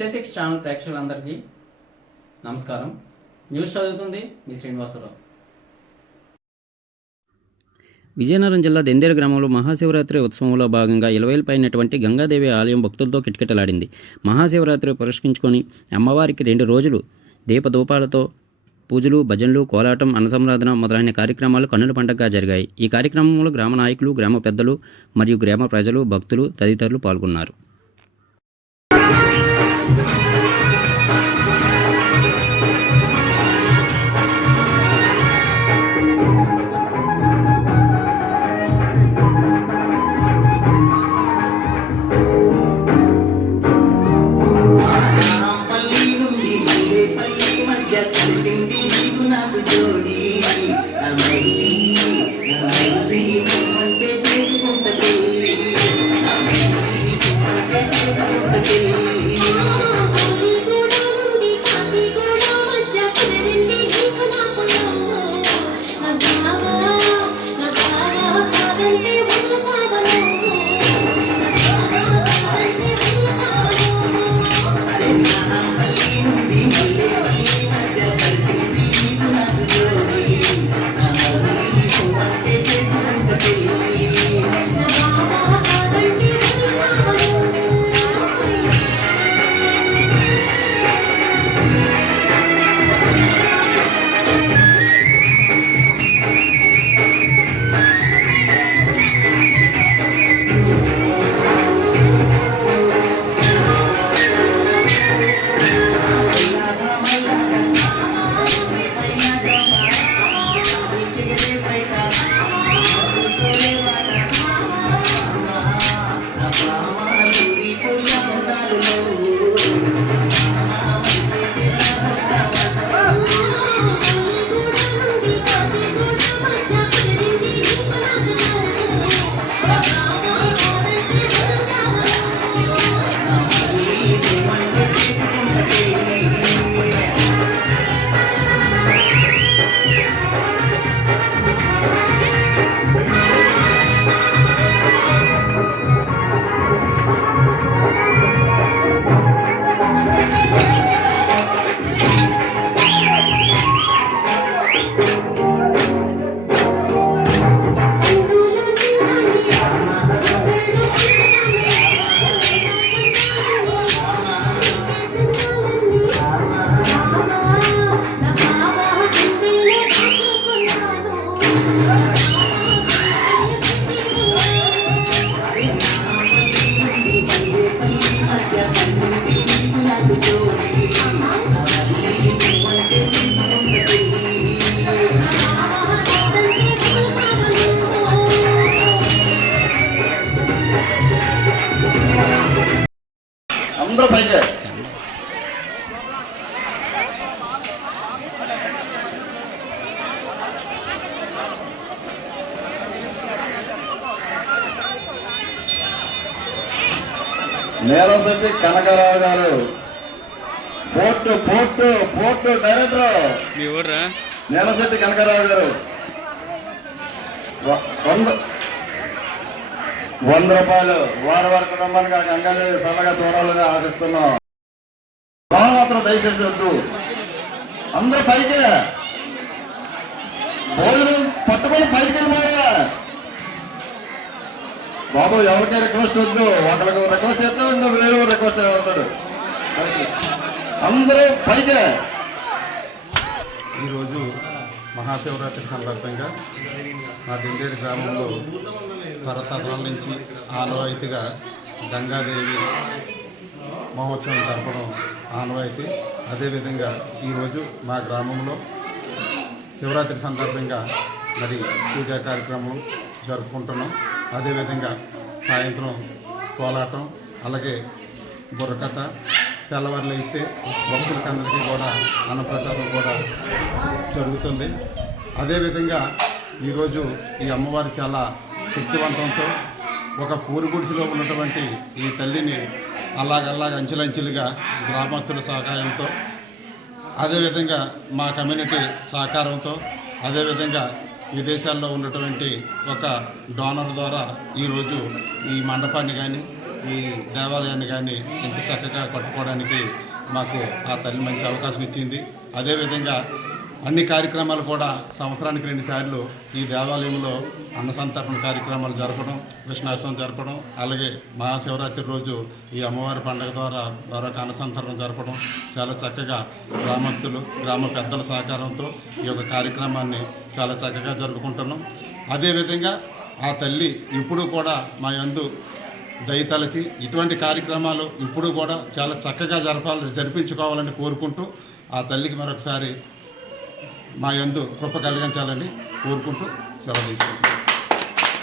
SS6 channel ప్రేక్షకులందరికీ నమస్కారం. News చదువుతుంది మీ శ్రీనివాసరావు. విజయనగరం జిల్లా దెందేరు గ్రామంలో మహాశివరాత్రి ఉత్సవంలో భాగంగా ఇలవేల్పైనటువంటి గంగాదేవి ఆలయం భక్తులతో కిటకిటలాడింది. మహాశివరాత్రి పురస్కరించుకొని అమ్మవారికి 2 రోజులు దీపదూపాలతో పూజలు, భజనలు, కోలాటం, అన్నసంరాధన మొదలైన కార్యక్రమాలు కన్నుల పండగగా జరిగాయి. ఈ కార్యక్రమంలో గ్రామ నాయకులు, గ్రామ పెద్దలు మరియు గ్రామ ప్రజలు, భక్తులు తదితరులు పాల్గొన్నారు. అందరూ పైకి నేరశెట్టి కనకరావు గారు పోర్టు డైరెక్టర్ నేరశెట్టి కనకరావు గారు 100 రూపాయలు వారి కుటుంబానికి ఆ గంగాదేవి చల్లగా చూడాలని ఆశిస్తున్నాం. మాత్రం దయచేసి వద్దు, అందరూ పైకి భోజనం పట్టుకొని పైకి వెళ్ళిపోయా బాబు. ఎవరికై రిక్వెస్ట్ వద్దు, ఒకరికి రిక్వెస్ట్ చేస్తే ఇంకా వేరే రిక్వెస్ట్ అవుతాడు. అందరూ పైకే. ఈరోజు మహాశివరాత్రి సందర్భంగా మా దెందేరు గ్రామంలో తరతరాల నుంచి ఆనవాయితీగా గంగాదేవి మహోత్సవం జరపడం ఆనవాయితీ. అదేవిధంగా ఈరోజు మా గ్రామంలో శివరాత్రి సందర్భంగా మరి పూజా కార్యక్రమం జరుపుకుంటున్నాం. అదేవిధంగా సాయంత్రం కోలాటం, అలాగే బుర్రకథ, తెల్లవారులు అయితే భక్తులకందరికీ కూడా అన్నప్రసాదం కూడా జరుగుతుంది. అదేవిధంగా ఈరోజు ఈ అమ్మవారు చాలా శక్తివంతంతో ఒక పూరి గుడిసెలో ఉన్నటువంటి ఈ తల్లిని అలాగ అంచెలంచెలుగా గ్రామస్తుల సహాయంతో, అదేవిధంగా మా కమ్యూనిటీ సహకారంతో, అదేవిధంగా విదేశాల్లో ఉన్నటువంటి ఒక డోనర్ ద్వారా ఈరోజు ఈ మండపాన్ని కానీ ఈ దేవాలయాన్ని కానీ ఇంత చక్కగా కట్టుకోవడానికి మాకు ఆ తల్లి మంచి అవకాశం ఇచ్చింది. అదేవిధంగా అన్ని కార్యక్రమాలు కూడా సంవత్సరానికి 2 సార్లు ఈ దేవాలయంలో అన్నసంతర్పణ కార్యక్రమాలు జరపడం, కృష్ణాష్టమి జరపడం, అలాగే మహాశివరాత్రి రోజు ఈ అమ్మవారి పండుగ ద్వారా మరొక అన్నసంతర్పణ జరపడం చాలా చక్కగా గ్రామస్తులు, గ్రామ పెద్దల సహకారంతో ఈ యొక్క కార్యక్రమాన్ని చాలా చక్కగా జరుపుకుంటున్నాం. అదేవిధంగా ఆ తల్లి ఇప్పుడు కూడా మా యందు దయతలచి ఇటువంటి కార్యక్రమాలు ఇప్పుడు కూడా చాలా చక్కగా జరిపించుకోవాలని కోరుకుంటూ ఆ తల్లికి మరొకసారి మా యందు కృప కలిగించాలని కోరుకుంటూ సెలవు తీసుకుంటాం.